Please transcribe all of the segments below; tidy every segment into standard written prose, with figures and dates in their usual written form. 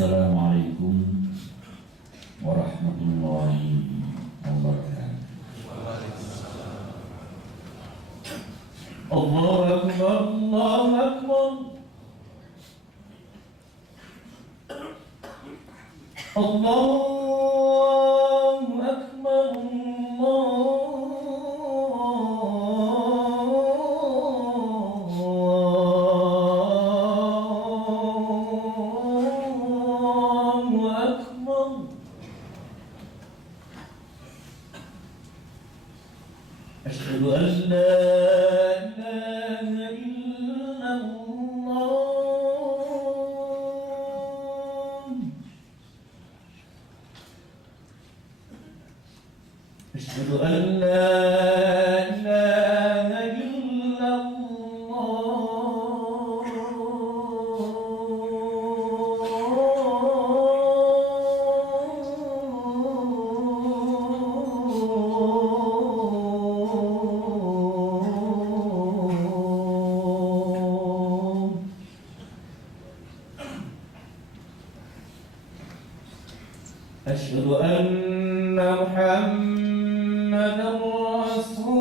Assalamualaikum warahmatullahi wabarakatuh. Allahu Akbar, Allahu Akbar. Allahu Akbar, Allahu Akbar. Asyhadu an la ilaha illallah. Asyhadu an la ilaha illallah. Asyhadu anna Muhammadar Rasulullah.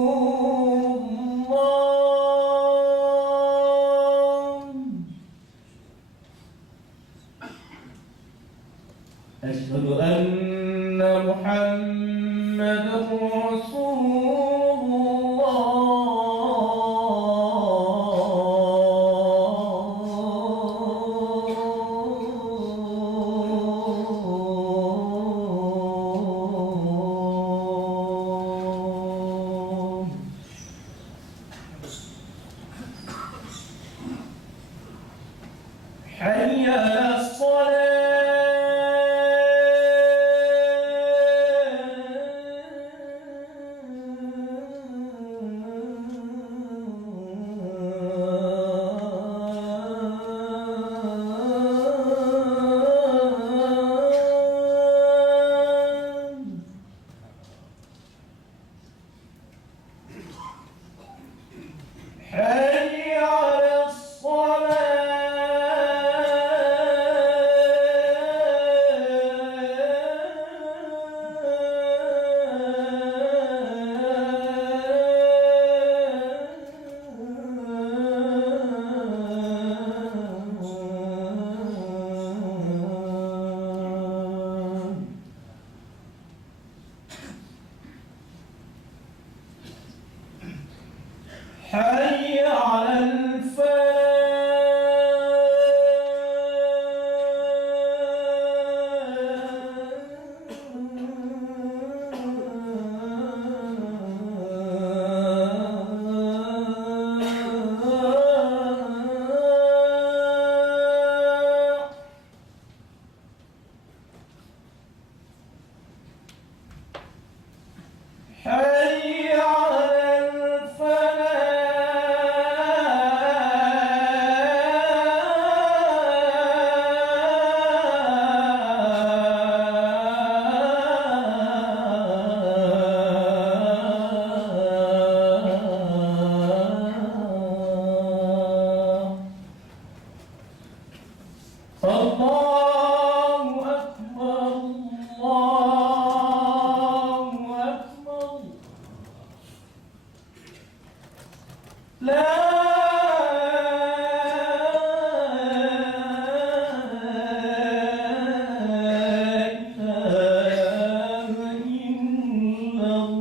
Asyhadu anna Muhammadar Rasulullah. Hayya 'alas حي على حي على حي على Allahu Akbar, Allahu Akbar. La ilaha illallah.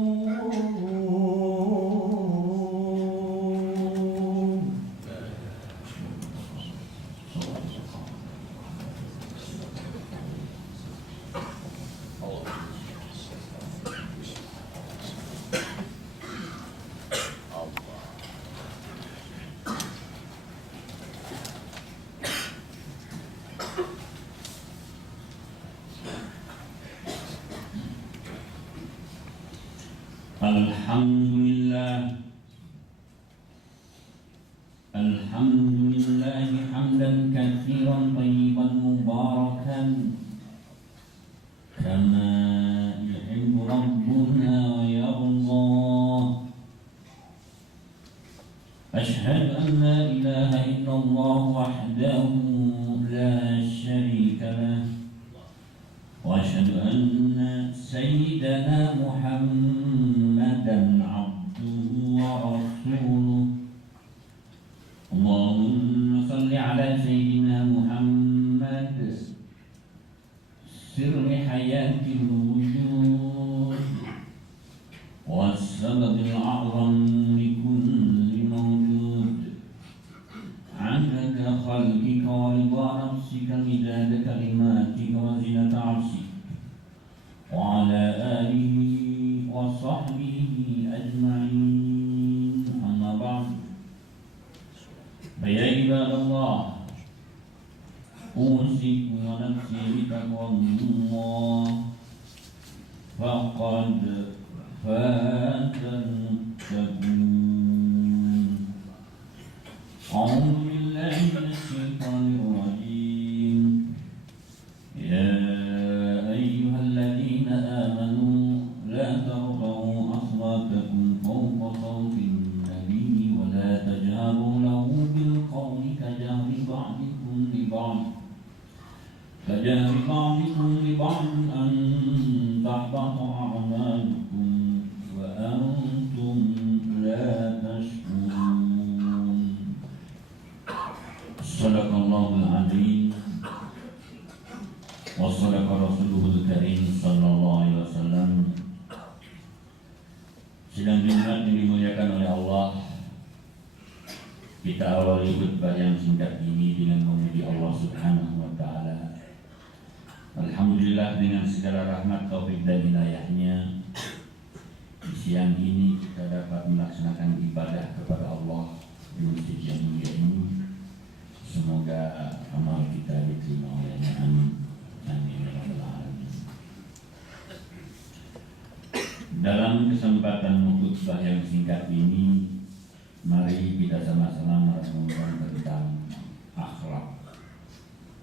Alhamdulillah, alhamdulillah hamdan katsiran thayyiban mubarakan kama yuhibbu rabbuna wa yarda. Ashhadu an la ilaha illallah wahdahu la syarika lah أن سيدنا محمدا عبده ورسوله اللهم صل على سيدنا محمد سر حياة الوجود والسبب الأعظم لكل موجود عدد خلقك ورضا نفسك مداد كلماتك وزنة عرشك وعلى آله وصحبه أجمعين أما بعد فيا عباد الله أوصيكم ونفسي بتقوى الله فقد فاز المتقون أعوذ بالله من الشيطان الرجيم يا أيها الذين آمنوا لا ترفعوا أصواتكم فوق صوت النبي ولا تجهروا له بالقول كجهر بعضكم لبعض أن تحبط أعمالكم وأنتم لا تشكرون صدق الله العظيم وصدق رسوله الكريم صلى الله عليه wasallam. Sidang Jumat yang dimuliakan oleh Allah, kita awali khutbah yang singkat ini dengan memuji Allah Subhanahu wa Ta'ala. Alhamdulillah dengan segala rahmat, taufik dan hidayahnya, di siang ini kita dapat melaksanakan ibadah kepada Allah di masjid yang mulia ini. Semoga amal kita diterima olehnya. Amin. Amin ya rabbal alamin. Dalam kesempatan khutbah yang singkat ini, mari kita sama-sama merenungkan tentang akhlak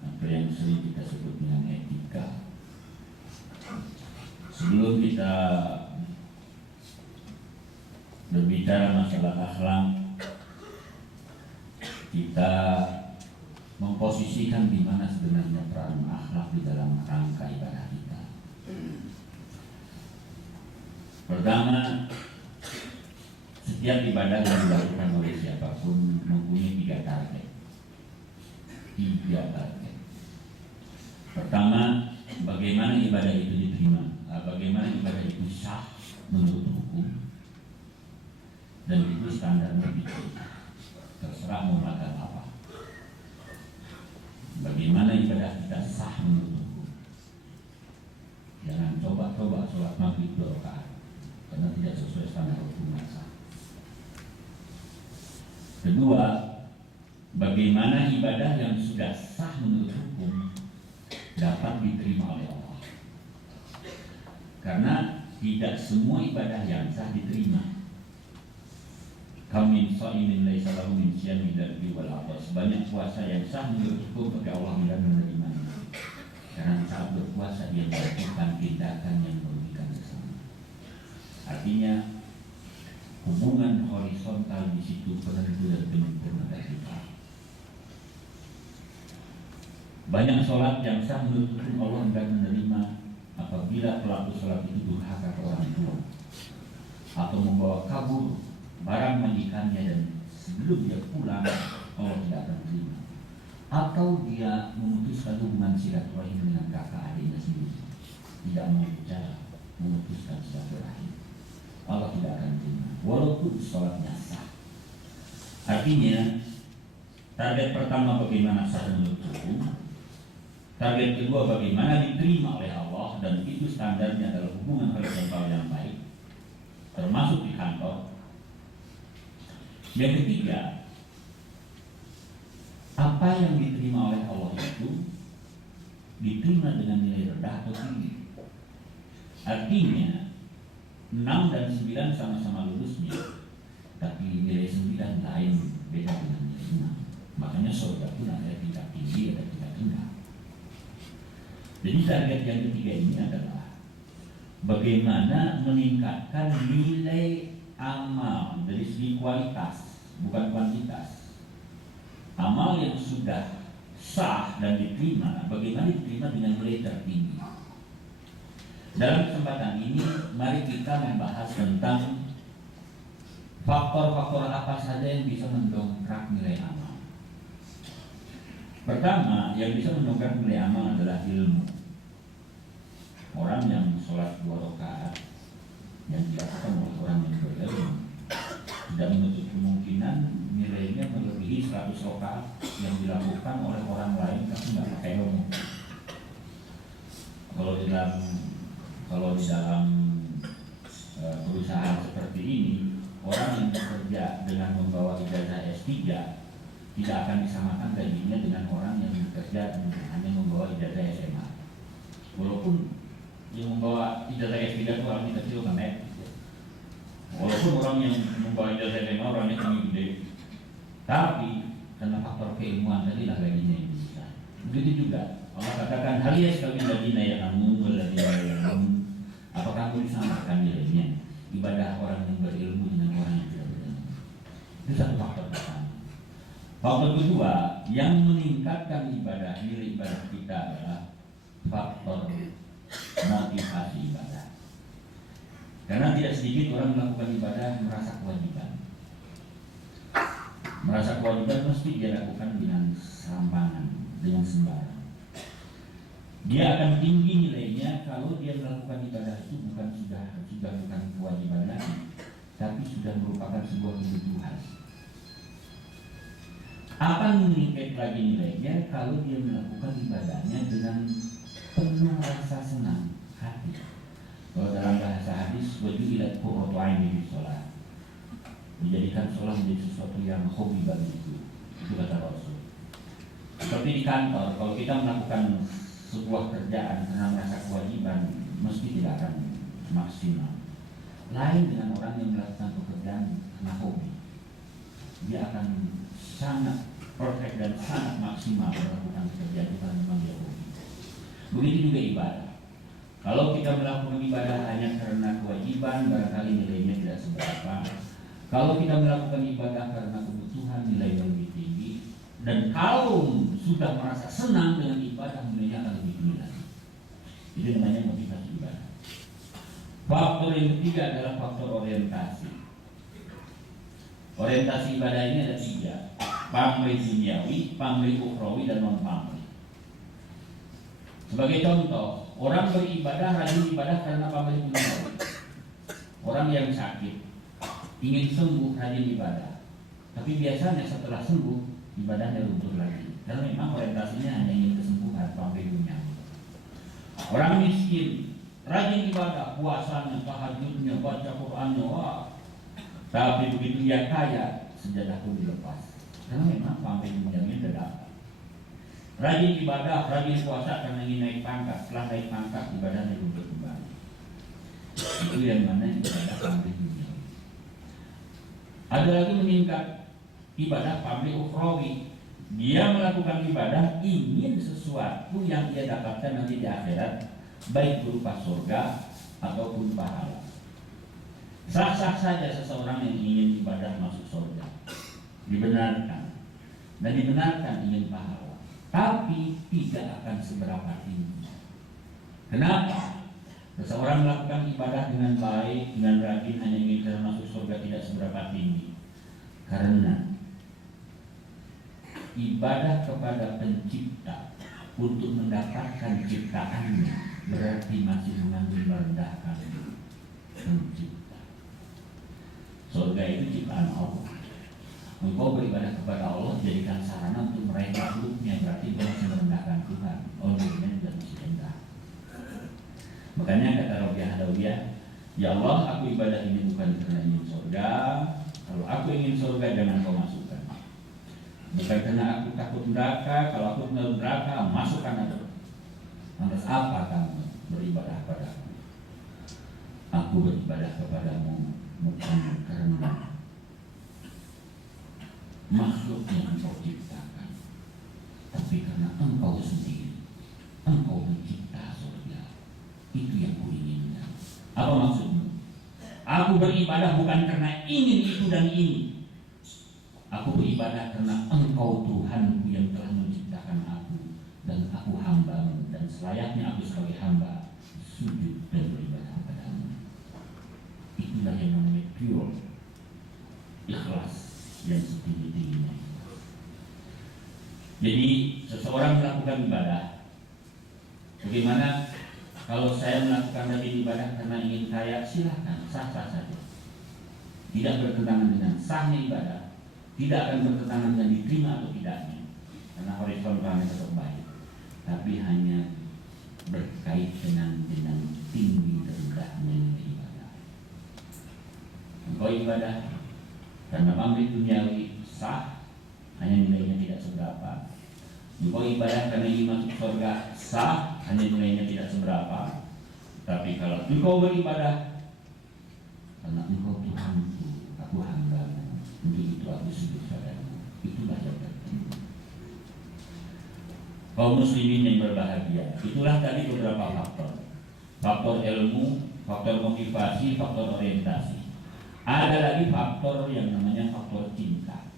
atau yang sering kita sebut dengan etika. Sebelum kita berbicara masalah akhlak, kita memposisikan di mana sebenarnya peran akhlak di dalam rangka ibadah kita. Pertama, setiap ibadah yang dilakukan oleh siapapun mempunyai tiga target. Pertama, bagaimana ibadah itu diterima, bagaimana ibadah itu sah menurut hukum, dan itu standarnya itu terserah mau makan apa. Bagaimana ibadah kita sah menurut hukum. Jangan coba-coba sholat maghrib 2 rakaat karena tidak sesuai standar hukum yang sah. Kedua, bagaimana ibadah yang sudah sah menurut hukum dapat diterima oleh Allah. Karena tidak semua ibadah yang sah diterima. Kamin sha'imin laisa lahu min siyami dzalbi wal atas. Banyak puasa yang sah menurut hukum tapi Allah tidak menerimanya. Karena saat berpuasa dia melakukan tindakan yang merugikan sesama. Artinya hubungan horizontal di situ penentu dan penyempurna kita. Banyak sholat yang sah menurut hukum Allah tidak menerima apabila pelaku sholat itu durhaka ke orang tua atau membawa kabur barang majikannya dan sebelum dia pulang Allah tidak akan terima, atau dia memutuskan hubungan silaturahim dengan kakak adiknya sendiri, tidak mau bicara, memutuskan silaturahim, Allah tidak akan terima walaupun sholatnya sah. Artinya target pertama bagaimana sah menurut hukum, target kedua bagaimana diterima oleh Allah, dan itu standarnya adalah hubungan horizontal yang baik termasuk di kantor. Yang ketiga, apa yang diterima oleh Allah itu diterima dengan nilai rendah atau tinggi. Artinya 6 dan 9 sama-sama lulusnya, tapi nilai 9 lain beda dengan nilai 6. Makanya surga pun ada tingkat tinggi, ada tingkat rendah. Jadi target yang ketiga ini adalah bagaimana meningkatkan nilai amal dari segi kualitas, bukan kuantitas. Amal yang sudah sah dan diterima, bagaimana diterima dengan nilai tertinggi. Dalam kesempatan ini, mari kita membahas tentang faktor-faktor apa saja yang bisa mendongkrak nilai amal. Pertama, yang bisa mendongkrak nilai amal adalah ilmu. Orang yang sholat 2 rakaat yang dilakukan oleh orang yang berilmu tidak menutup kemungkinan nilainya melebihi 100 rakaat yang dilakukan oleh orang lain tapi nggak pakai ilmu. Kalau di dalam perusahaan seperti ini, orang yang bekerja dengan membawa ijazah S3 tidak akan disamakan gajinya dengan orang yang bekerja hanya membawa ijazah SMA. Walaupun yang membawa ijazah S3 itu orangnya kecil kan ya. Walaupun orang yang membawa ijazah SMA orangnya tinggi gede, tapi karena faktor keilmuan tadi lah gajinya yang besar. Begitu juga Allah katakan hal yastawi alladziina ya'lamuun wal ladziina laa ya'lamuun. Apakah kamu disamakan nilainya ibadah orang yang berilmu dengan orang yang tidak berilmu? Itu satu faktor pertama. Faktor kedua yang meningkatkan ibadah, nilai ibadah kita adalah faktor motivasi ibadah. Karena tidak sedikit orang melakukan ibadah merasa kewajiban. Merasa kewajiban mesti dia lakukan dengan serampangan, dengan sembarang. Dia akan tinggi nilainya kalau dia melakukan ibadah itu bukan sudah bukan kewajiban lagi, tapi sudah merupakan sebuah kebutuhan. Akan meningkat lagi nilainya kalau dia melakukan ibadahnya dengan penuh rasa senang hati. Kalau dalam bahasa hadis, wajulat qurratu aini fi shalah. Dijadikan sholat menjadi sesuatu yang hobi bagiku. Itu kata Rasul. Seperti di kantor, kalau kita melakukan sebuah kerjaan karena merasa kewajiban, mesti tidak akan maksimal. Lain dengan orang yang melakukan pekerjaan karena hobi, dia akan sangat perfect dan sangat maksimal melakukan pekerjaan itu karena memang dia hobi. Begitu juga ibadah. Kalau kita melakukan ibadah hanya karena kewajiban, barangkali nilainya tidak seberapa. Kalau kita melakukan ibadah karena kebutuhan, nilai lebih tinggi. Dan kalau sudah merasa senang dengan ibadah, nilainya akan lebih tinggi lagi. Itu namanya motivasi ibadah. Faktor yang ketiga adalah faktor orientasi. Orientasi ibadah ini ada 3: pamrih duniawi, pamrih ukhrawi, dan non pamrih. Sebagai contoh, orang beribadah rajin ibadah karena pamrih duniawi. Orang yang sakit ingin sembuh rajin ibadah, tapi biasanya setelah sembuh ibadahnya luntur lagi, karena memang orientasinya hanya ingin kesembuhan, pamrih duniawi. Orang miskin rajin ibadah, puasanya, tahajudnya, baca Qur'annya, wah. Tapi begitu dia kaya, sejadah pun dilepas, karena memang pamrih duniawi tidak dapat. Rajin ibadah, rajin puasa karena ingin naik pangkat, setelah naik pangkat ibadahnya luntur kembali. Itu yang mana ibadah pamrih duniawi. Ada lagi meningkat ibadah pamrih ukhrawi. Dia melakukan ibadah ingin sesuatu yang dia dapatkan nanti di akhirat, baik berupa surga ataupun pahala. Sah-sah saja seseorang yang ingin ibadah masuk surga, dibenarkan, dan dibenarkan ingin pahala, tapi tidak akan seberapa tinggi. Kenapa? Seseorang melakukan ibadah dengan baik, dengan rajin, hanya ingin masuk surga, tidak seberapa tinggi. Karena ibadah kepada pencipta untuk mendapatkan ciptaannya berarti masih mengambil merendahkan pencipta. Surga itu ciptaan Allah. Engkau beribadah kepada Allah jadikan sarana untuk meraih makhluknya, berarti engkau masih merendahkan Tuhan. Allah juga masih rendah. Makanya kata Rabi'ah Adawiyah, ya Allah, aku ibadah ini bukan karena ingin surga. Kalau aku ingin surga, jangan kau masukkan. Bukan karena aku takut neraka. Kalau aku takut neraka, masukkan aku. Lantas apa kamu beribadah padaku? Aku beribadah kepadamu bukan karena makhluk yang engkau ciptakan, tapi karena engkau sendiri. Engkau mencipta surga. Itu yang kuinginkan. Apa maksudmu? Aku beribadah bukan karena ingin itu dan ini. Aku beribadah karena engkau Tuhanku yang telah menciptakan aku, dan aku hambamu, dan selayaknya aku sebagai hamba sujud dan Jadi seseorang melakukan ibadah. Bagaimana kalau saya melakukan tadi ibadah karena ingin kaya, silahkan, sah-sah saja. Tidak bertentangan dengan sahnya ibadah, tidak akan bertentangan dengan diterima atau tidaknya, karena horizontalnya tetap baik. Tapi hanya berkait dengan tinggi dan rendahnya ibadah. Engkau ibadah karena pamrih duniawi sah, hanya nilainya tidak seberapa. Engkau ibadah karena ingin masuk surga sah, hanya nilainya tidak seberapa. Tapi kalau engkau beribadah karena engkau Tuhanku, aku hamba-Mu, untuk itu aku sujud padamu, itulah yang tertinggi. Kaum muslimin yang berbahagia, itulah tadi beberapa faktor. Faktor ilmu, faktor motivasi, faktor orientasi. Ada lagi faktor yang namanya faktor cinta.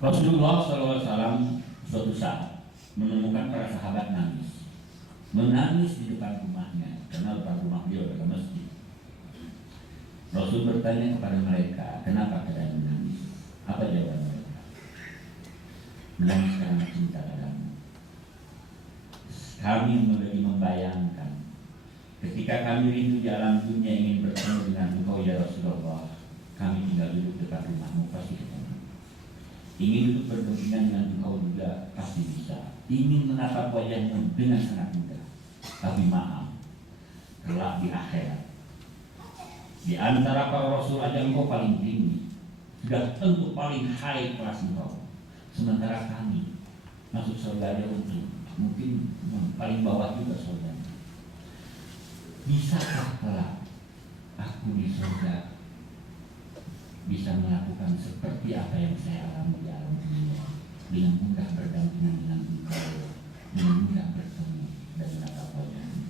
Rasulullah SAW suatu saat menemukan para sahabat menangis di depan rumahnya, karena depan rumah beliau adalah masjid. Rasul bertanya kepada mereka, kenapa kalian menangis? Apa jawaban mereka? Menangis karena cinta padamu. Kami lagi membayangkan ketika kami rindu di alam dunia ingin bertemu dengan Engkau ya Rasulullah, kami tinggal duduk dekat rumahmu pasti ketemu. Ingin duduk berdampingan dengan Engkau juga pasti bisa. Ingin menatap wajahmu dengan sangat mudah. Tapi maaf, kelak di akhirat, di antara para Rasul aja Engkau paling tinggi, sudah tentu paling high kelas Engkau. Sementara kami masuk surga aja untuk mungkin paling bawah juga surga. Bisakah kelak aku di surga bisa melakukan seperti apa yang saya alami di alam dunia, dengan mudah berdampingan dengan Engkau, dengan mudah bertemu dan menatap wajahmu?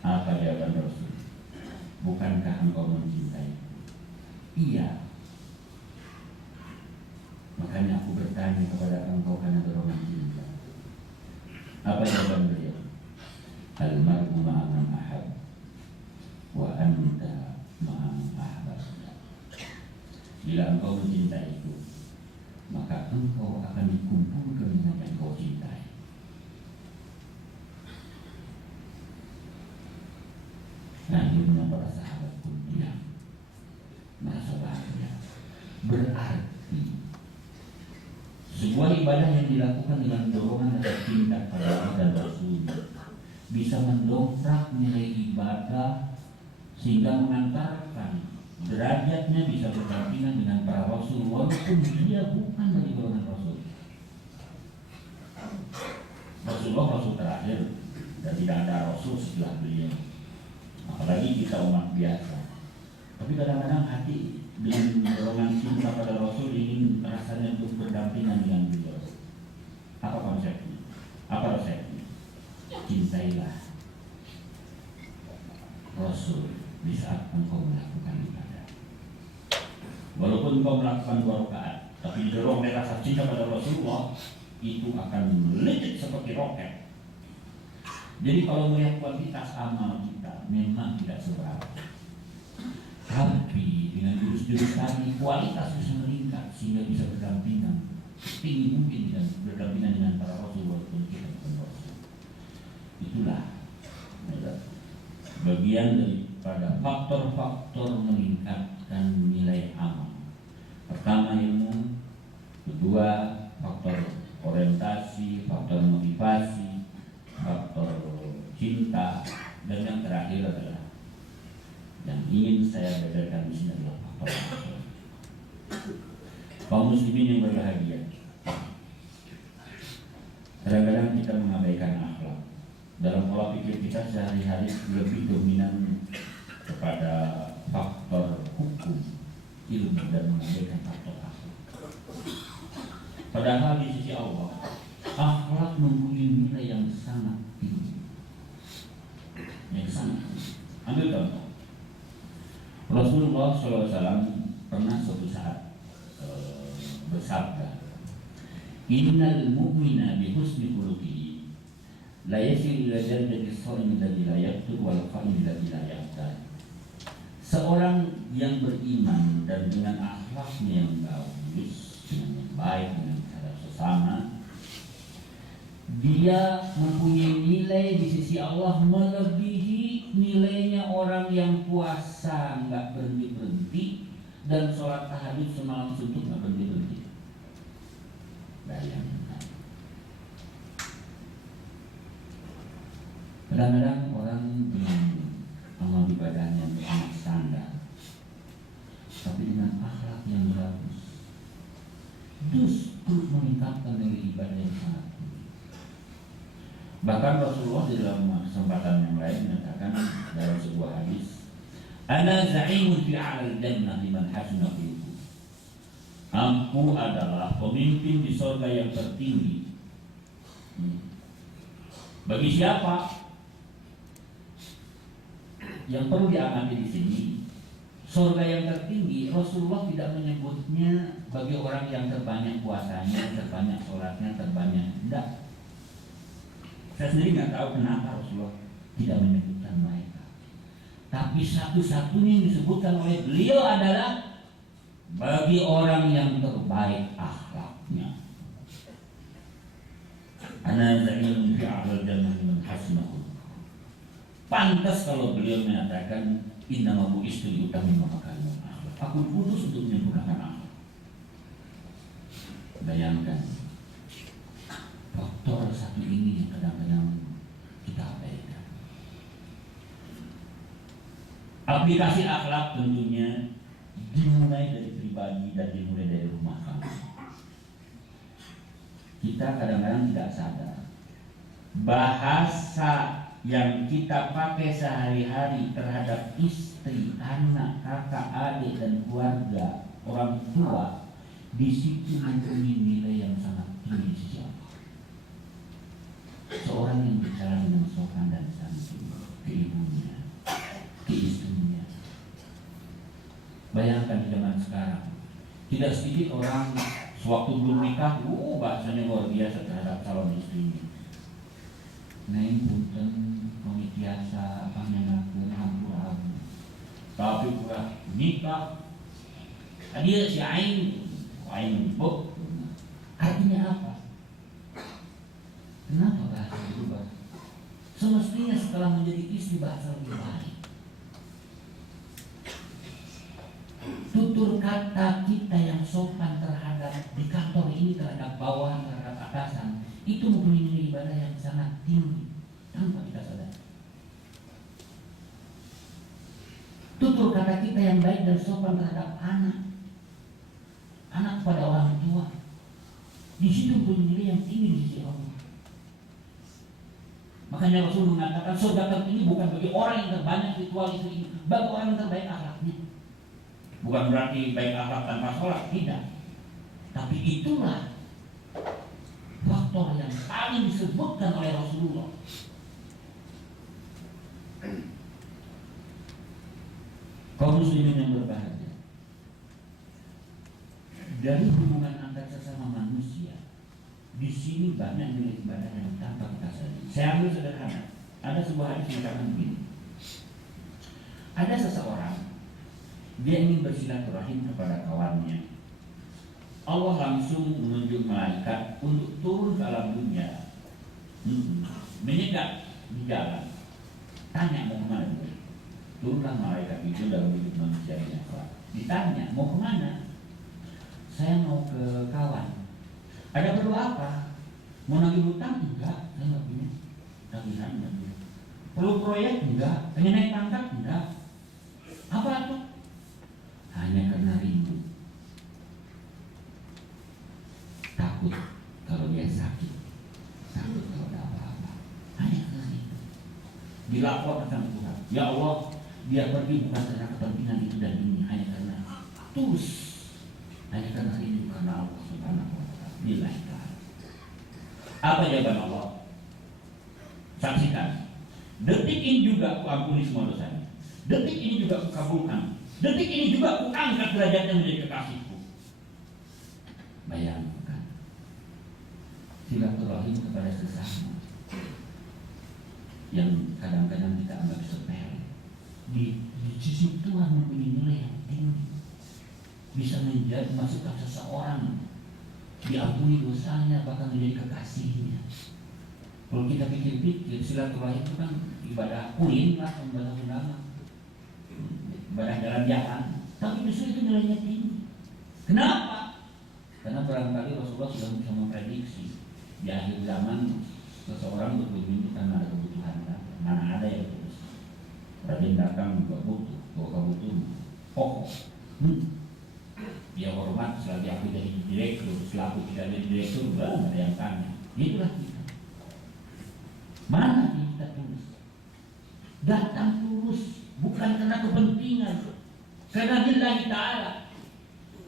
Apa jawaban Rasul? Bukankah Engkau mencintai? Iya. Makanya aku bertanya kepada Engkau karena dorongan cinta. Apa jawaban beliau? Al-mar'u ma'aman ahab wa anta ma'aman ahbabta. Bila engkau mencintai itu, maka engkau akan dikumpulkan dengan yang engkau cintai. Nah, akhirnya para sahabat pun diam, merasa bahagia. Berarti sebuah ibadah yang dilakukan dengan dorongan dan cinta pada Allah dan Rasul bisa mendongkrak nilai ibadah sehingga mengantarkan derajatnya bisa berdampingan dengan para Rasul, walaupun dia bukan dari golongan Rasul. Rasulullah Rasul terakhir dan tidak ada Rasul setelah beliau. Apalagi kita umat biasa. Tapi kadang-kadang hati dengan dorongan cinta pada Rasul ingin rasanya untuk berdampingan dengan beliau. Apa konsepnya? Apa resepnya? Cintailah Rasul di saat engkau melakukan ibadah. Walaupun engkau melakukan 2 rakaat, tapi didorong oleh rasa cinta pada Rasulullah, itu akan melejit seperti roket. Jadi kalau melihat kuantitas amal kita memang tidak seberapa, tapi dengan jurus-jurus tadi kualitas bisa meningkat sehingga bisa berdampingan tinggi mungkin dan berdampingan dengan para Rasul walaupun kita bukan Rasul. Itulah bagian daripada faktor-faktor meningkatkan nilai amal. Pertama ilmu, kedua faktor orientasi, faktor motivasi, faktor cinta, dan yang terakhir adalah yang ingin saya bedakan di sini adalah faktor akhlak. Kaum muslimin yang berbahagia, kadang-kadang kita mengabaikan akhlak. Dalam pola pikir kita sehari-hari lebih dominan kepada faktor hukum, ilmu, dan mengabaikan faktor akhlak. Padahal di sisi Allah, akhlak mempunyai nilai yang sangat tinggi, yang sangat tinggi. Ambil contoh, Rasulullah SAW pernah suatu saat bersabda, Innal mu'mina bi husni khuluqihi la yasil ila darajati shaim alladhi la yaqtur wal qaim alladhi la yaqtar. Seorang yang beriman dan dengan akhlaknya yang bagus, dengan yang baik dengan terhadap sesama, dia mempunyai nilai di sisi Allah melebihi nilainya orang yang puasa nggak berhenti-berhenti dan sholat tahajud semalam suntuk nggak berhenti-berhenti. Bayangkan. Kadang-kadang orang dengan amal ibadahnya amat standar, tapi dengan akhlak yang bagus justru meningkatkan nilai ibadah yang sangat tinggi. Bahkan Rasulullah di dalam kesempatan yang lain menyatakan dalam sebuah hadis, "Ana za'imun fi a'lal jannah liman hasuna khuluquhu." Aku adalah pemimpin di surga yang tertinggi. Bagi siapa? Yang perlu diamati di sini, surga yang tertinggi, Rasulullah tidak menyebutnya bagi orang yang terbanyak puasanya, terbanyak sholatnya, terbanyak. Tidak. Saya sendiri nggak tahu kenapa Rasulullah tidak menyebutkan mereka. Tapi satu-satunya yang disebutkan oleh beliau adalah bagi orang yang terbaik akhlaknya. Ana za'imun fi a'lal jannah liman hasuna khuluquhu. Pantas kalau beliau menyatakan innama bu'istu liutammima makarimul akhlak. Aku diutus untuk menyempurnakan akhlak. Bayangkan faktor satu ini yang kadang-kadang kita abaikan. Aplikasi akhlak tentunya dimulai dari pribadi dan dimulai dari rumah tangga. Kita kadang-kadang tidak sadar bahasa yang kita pakai sehari-hari terhadap istri, anak, kakak, adik, dan keluarga, orang tua, di situ mempunyai nilai yang sangat tinggi di sisi Allah. Seorang yang bicara dengan sopan dan santun ke ibunya, ke istrinya. Bayangkan di zaman sekarang, tidak sedikit orang sewaktu belum nikah, bahasanya luar biasa terhadap calon istrinya. Neng punten kami biasa apa mengaku hampura. Tapi pura nikah dia si aing bok. Artinya apa? Kenapa bahasa berubah? Semestinya setelah menjadi istri bahasa lebih baik. Tutur kata kita yang sopan terhadap di kantor ini, terhadap bawahan, terhadap atasan, itu mempunyai nilai ibadah yang sangat tinggi tanpa kita sadar. Tutur kata kita yang baik dan sopan terhadap anak kepada orang tua, di situ mempunyai nilai yang tinggi di sisi Allah. Makanya Rasul mengatakan surga tertinggi bukan bagi orang yang terbanyak ritual itu, bagi orang yang terbaik akhlaknya. Bukan berarti baik akhlak tanpa sholat, tidak. Tapi itulah faktor yang paling disebutkan oleh Rasulullah. Kaum muslimin yang berbahagia, dari hubungan antar sesama manusia, di sini banyak nilai ibadah yang tanpa kita sadari. Saya ambil sederhana. Ada sebuah hadis yang mengatakan begini. Ada seseorang, dia ingin bersilaturahim kepada kawannya. Allah langsung menunjuk malaikat untuk turun ke alam dunia, menyegat di jalan. Tanya mau kemana? Turunlah malaikat itu dalam hidup manusia yang kelak. Ditanya mau kemana? Saya mau ke kawan. Ada perlu apa? Mau nagih hutang? Enggak, saya nggak punya tagihan. Perlu proyek? Enggak. Pengen naik pangkat? Enggak. Apa tuh? Hanya karena rindu. Takut kalau dia sakit, takut kalau ada apa-apa. Hanya karena rindu. Dilaporkan sama Tuhan. Ya Allah, dia pergi bukan karena kepentingan itu dan ini, hanya karena tulus, hanya karena rindu karena Allah Subhanahu wa Ta'ala. Billahi ta'ala. Apa jawaban Allah? Saksikan. Detik ini juga aku ampuni semua dosanya. Detik ini juga aku kabulkan. Detik ini juga aku angkat derajatnya menjadi kekasihku. Bayangkan silaturahim kepada sesama yang kadang-kadang kita anggap sepele, di sisi Tuhan mempunyai nilai yang tinggi. bisa menjadi masukkan seseorang diampuni dosanya, bahkan menjadi kekasihnya. Kalau kita pikir-pikir, silaturahim itu kan ibadah kuin lah, ibadah undangan, ibadah jalan-jalan, tapi justru itu nilainya tinggi. Kenapa? Karena barangkali Rasulullah sudah bisa memprediksi di akhir zaman seseorang berkunjung karena ada kebutuhan, mana ada yang terus Raden datang juga butuh, kalau butuh pokok. Dia hormat selagi aku jadi direktur, selagi tidak jadi direktur ada yang tanya. Itulah kita. Mana kita tulus? Datang tulus, bukan karena kepentingan, karena lillahi ta'ala.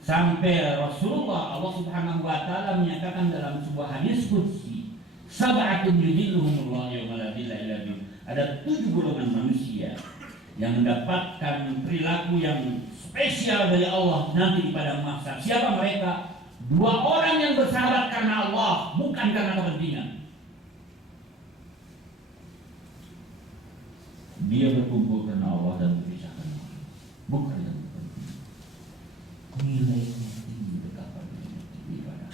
Sampai Rasulullah Allah Subhanahu wa taala menyatakan dalam sebuah hadis qudsi, sab'atun yudhilluhumullah yauma la dhilla illa dhilluh. Ada 7 golongan manusia yang mendapatkan perilaku yang spesial dari Allah nanti di padang mahsyar. Siapa mereka? 2 orang yang bersahabat karena Allah, bukan karena kepentingan. Dia berkumpul karena Allah dan berpisah karena Allah, bukan karena kepentingan. Nilainya tinggi, betapa nilainya tinggi ibadah.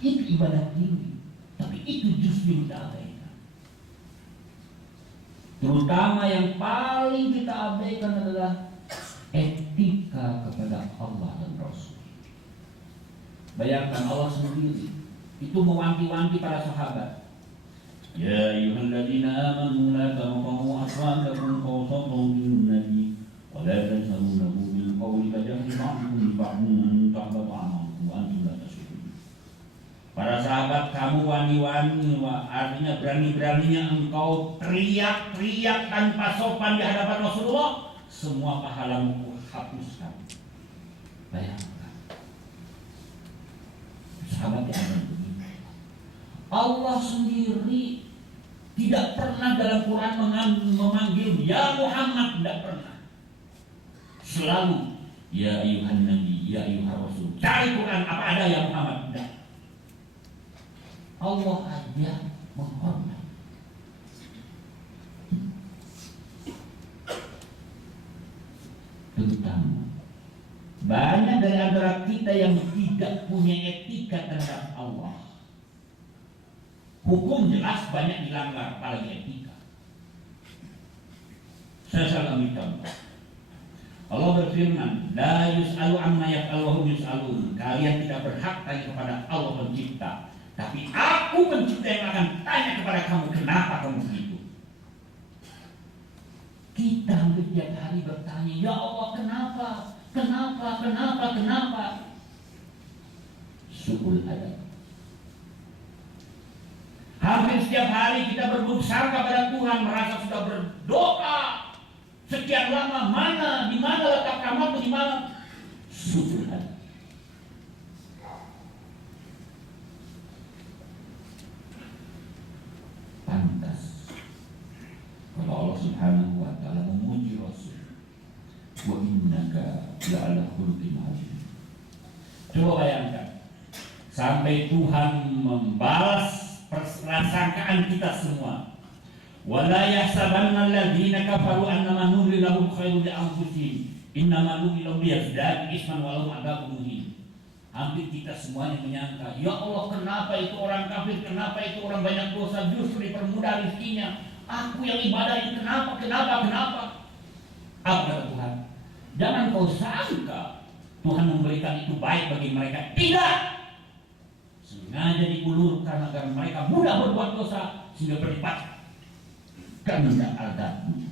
Itu ibadah tinggi, tapi itu justru diabaikan. Terutama yang paling kita abaikan adalah etika kepada Allah dan Rasul. Bayangkan Allah sendiri itu mewanti-wanti para sahabat. Ya ayyuhalladzina amanu la tarfa'u aswatakum fawqa sawtin nabi wa la tajharu bil qawli kajahri ba'dikum li ba'din tahbata a'malukum wa antum la tash'urun. Para sahabat, kamu wani-wani, artinya berani-beraninya engkau teriak-teriak tanpa sopan di hadapan Rasulullah, semua pahalamu hapuskan. Bayangkan, sahabat yang ada begini. Allah sendiri tidak pernah dalam Quran memanggil ya Muhammad, tidak pernah. Selalu ya ayuhan nabi, ya ayuhan rasul. Cari Quran apa ada ya Muhammad, tidak. Allah aja menghormat. Terutama banyak dari antara kita yang tidak punya etika terhadap Allah. Hukum jelas banyak dilanggar, apalagi etika. Saya salah ambil contoh. Allah berfirman, la yus'alu amma yaf'alu wa hum yus'alun. Kalian tidak berhak tanya kepada Allah pencipta, tapi aku pencipta yang akan tanya kepada kamu, kenapa kamu begitu. Kita hampir tiap hari bertanya, ya Allah kenapa, kenapa, kenapa, kenapa. Su'ul adab. Hampir setiap hari kita berburuk sangka pada Tuhan, merasa sudah berdoa sekian lama, di mana letak kamarmu, di mana? Su'ul adab. Pantas kalau Allah Subhanahu wa taala memuji Rasul, wa innaka la'ala khuluqin 'adzim. Coba bayangkan, sampai Tuhan membalas persangkaan kita semua. Wala yahsabanna alladziina kafaru annama numli lahum khairun li anfusihim innama numli lahum liyazdadu isman wa lahum 'adzabun muhin. Hampir kita semuanya menyangka, ya Allah kenapa itu orang kafir, kenapa itu orang banyak dosa, justru dipermudah rezekinya. Aku yang ibadah ini kenapa? Apa kata Tuhan? Jangan kau sangka Tuhan memberikan itu baik bagi mereka. Tidak. Sengaja diulurkan agar mereka mudah berbuat dosa sehingga berlipat ganda azabnya.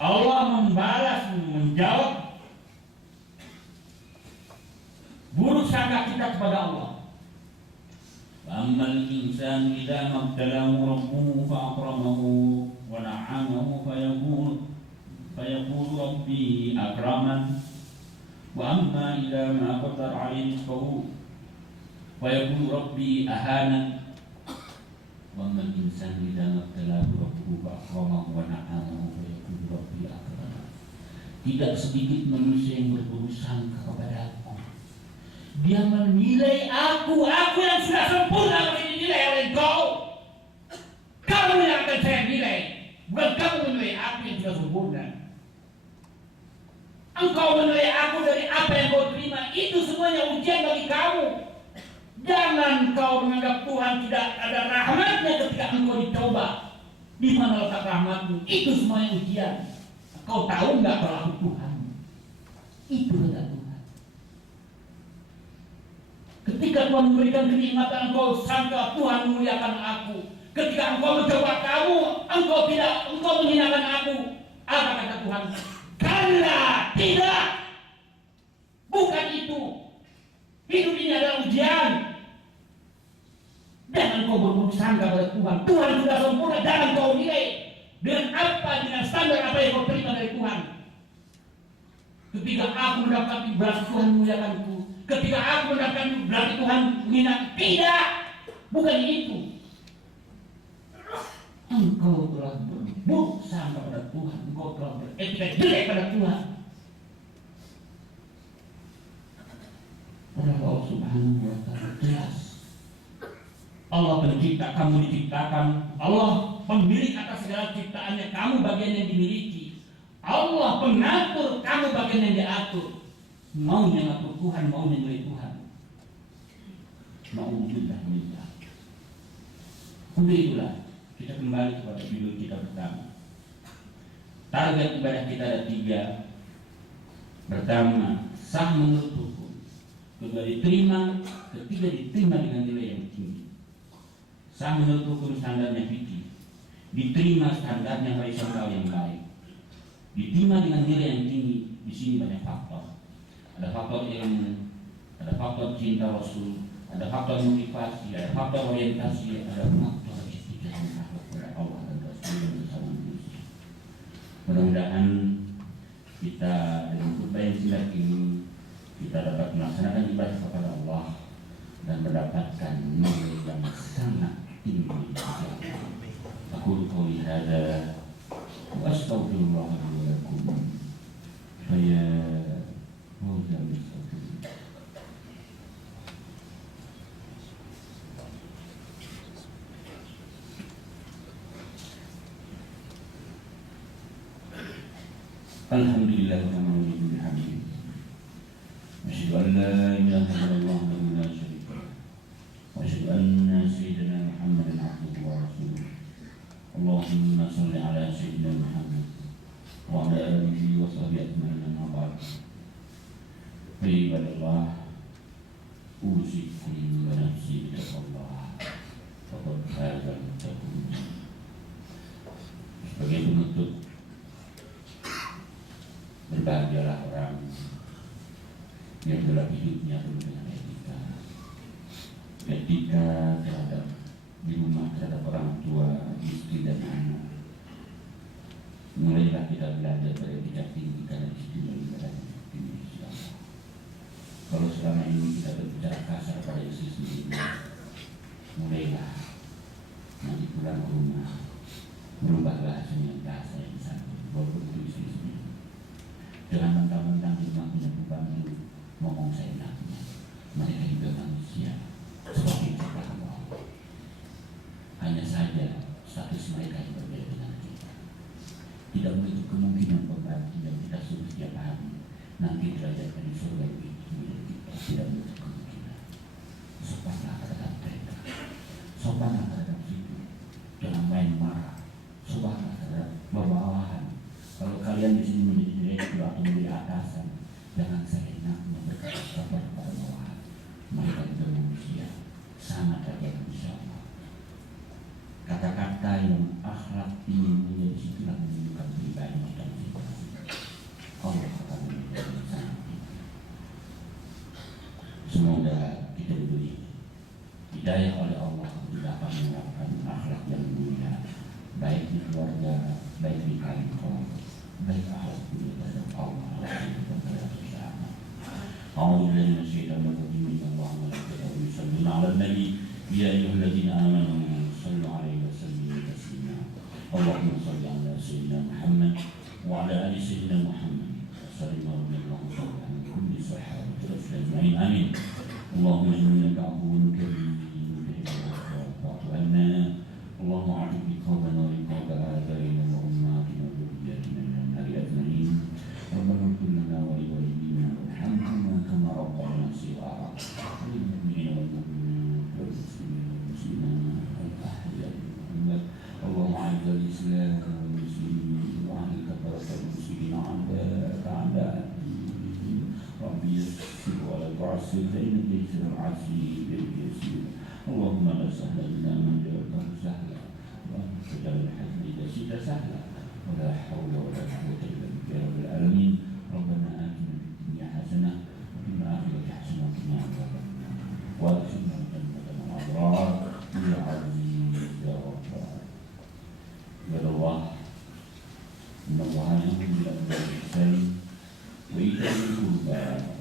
Allah menjawab buruk sangka kita kepada Allah. Ammal insanu idza mabtalahu rabbuhu fa'akramahu wa na'amahu fayaqulu rabbi akraman. Wa amma idza ma qadara 'alaihi rizqahu fayaqulu rabbi ahanan. Wa ammal insanu idza mabtalahu rabbuhu fa'akramahu wa na'amahu fayaqulu rabbi akraman. Tidak sedikit manusia yang berburuk sangka kepada Aku. Dia menilai aku yang sudah sempurna boleh dinilai oleh Engkau. Kamu yang akan saya nilai, bukan kamu menilai aku yang sudah sempurna. Engkau menilai aku dari apa yang kau terima. Itu semuanya ujian bagi kamu. Jangan kau menganggap Tuhan tidak ada rahmatnya ketika engkau dicoba. Di mana letak rahmatmu? Itu semuanya ujian. Kau tahu nggak kalau aku Tuhan? Itu letak Tuhan. Ketika Tuhan memberikan kenikmatan, engkau sangka Tuhan memuliakan aku. Ketika engkau mencoba kamu, engkau menghinakan aku. Apa kata Tuhan? Karena tidak. Bukan itu. Hidup ini adalah ujian. Jangan kau berburuk sangka pada Tuhan. Tuhan sudah sempurna. Jangan kau nilai dengan apa, dengan standar apa yang kau terima dari Tuhan. Ketika aku mendapatkan berarti Tuhan memuliakanku. Ketika aku mendapatkan berarti Tuhan menghina. Tidak. Bukan itu. Engkau telah berburuk sangka pada Tuhan. Engkau telah beretika jelek pada Tuhan. Padahal Allah Subhanahu wa ta'ala jelas. Allah pencipta, kamu diciptakan. Allah pemilik atas segala ciptaannya, kamu bagian yang dimiliki. Allah pengatur, kamu bagian yang diatur. Maunya ngatur Tuhan, maunya milik Tuhan. Maunya minta. Untuk itulah kita kembali kepada judul kita pertama. Target ibadah kita ada 3. Pertama, sah menurut hukum. Kedua, diterima. Ketiga, diterima dengan nilai yang tinggi. Sah menurut hukum standarnya fikih. Diterima standarnya horizontal yang baik. Diterima dengan nilai yang tinggi. Di sini banyak faktor. Ada faktor ilmu, ada faktor cinta Rasul, ada faktor motivasi, ada faktor orientasi, ada faktor etika dan akhlak kepada Allah dan Rasul dan bersama manusia. Mudah-mudahan kita dengan khutbah yang singkat ini kita dapat melaksanakan ibadah kepada Allah dan mendapatkan nilai yang sangat tinggi. Aku qouli hadza wa astaghfirullah li wa lakum. Saya Alhamdulillah wa bihamdihi. Asyhadu an la ilaha illallah wa la syarika lahu. Wa asyhadu anna sayyidina Muhammadan abduhu wa rasuluh. Allahumma shalli ala sayyidina Muhammad wa ala alihi wa sahbihi ajma'in, amma ba'd. Ibadallah, usikum wa nafsi bitaqwallah. Faqad fazal muttaqun. Sebagai penutup, berbahagialah orang yang dalam hidupnya penuh dengan etika. Etika terhadap di rumah, terhadap orang tua, istri dan anak. Mulailah kita belajar beretika tinggi karena di situ ibadah tinggi, insyaallah. Kalau selama ini kita berbicara kasar pada istri sendiri, mulailah nanti pulang ke rumah merubah bahasanya bahasa yang sama, walaupun itu istri sendiri. Jangan mentang-mentang di rumah punya beban itu ngomong seenaknya. Mereka juga manusia seperti kita Allah. Hanya saja status mereka yang berbeda dengan kita. Tidak menutup kemungkinan beban yang kita suruh setiap hari nanti derajatkan di surga itu milik kita. Tidak menutup kemungkinan. Sopanlah terhadap mereka, sopanlah terhadap situ. Jangan main marah. Sopanlah terhadap bawahan. Kalau kalian di sini menjadi direktur atau menjadi atasan, jangan seenaknya berkata kepada bawahan. Mereka juga manusia, sangat terjaga insyaallah. Kata-kata yang akhlak ini menjadi situlah menunjukkan pribadi dan situasi. Allah akan menjadi sangat tinggi. Semoga kita diberi hidayah oleh Allah untuk dapat menerapkan akhlak yang mulia, baik di keluarga, baik di kantor, baik akhlak mulia terhadap Allah dan terhadap sesama. A'udzubillahi minasyaitonir rajim. Allahumma salli ala nabi ya ayyuhalladzina amanu sallu alaihi wa sallimu taslima. Allahumma salli ala sayyidina Muhammad wa ala ali sayyidina Muhammad. Sallallahu alaihi wa sallam kulli sahabati ajma'in. Amin. Allahumma innaka afuwwun karim tuhibbul afwa anna. Allahumma a'ti bi qawlina wa qawla abaina wa ummatina wa dhurriyyatina min an-nari ajma'in. Rabbana ighfir lana wa العسر فإن تيسير العسر بيدك يسير اللهم لا سهل إلا ما جعلته سهلا وأنت تجعل الحزن إذا شئت سهلا ولا حول ولا قوة إلا بك يا رب العالمين ربنا آتنا في الدنيا حسنة وفي الآخرة حسنة وقنا عذاب النار وادخلنا الجنة مع الأبرار يا عزيز يا غفار عباد الله إن الله يأمر بالعدل والإحسان وإيتاء ذي القربى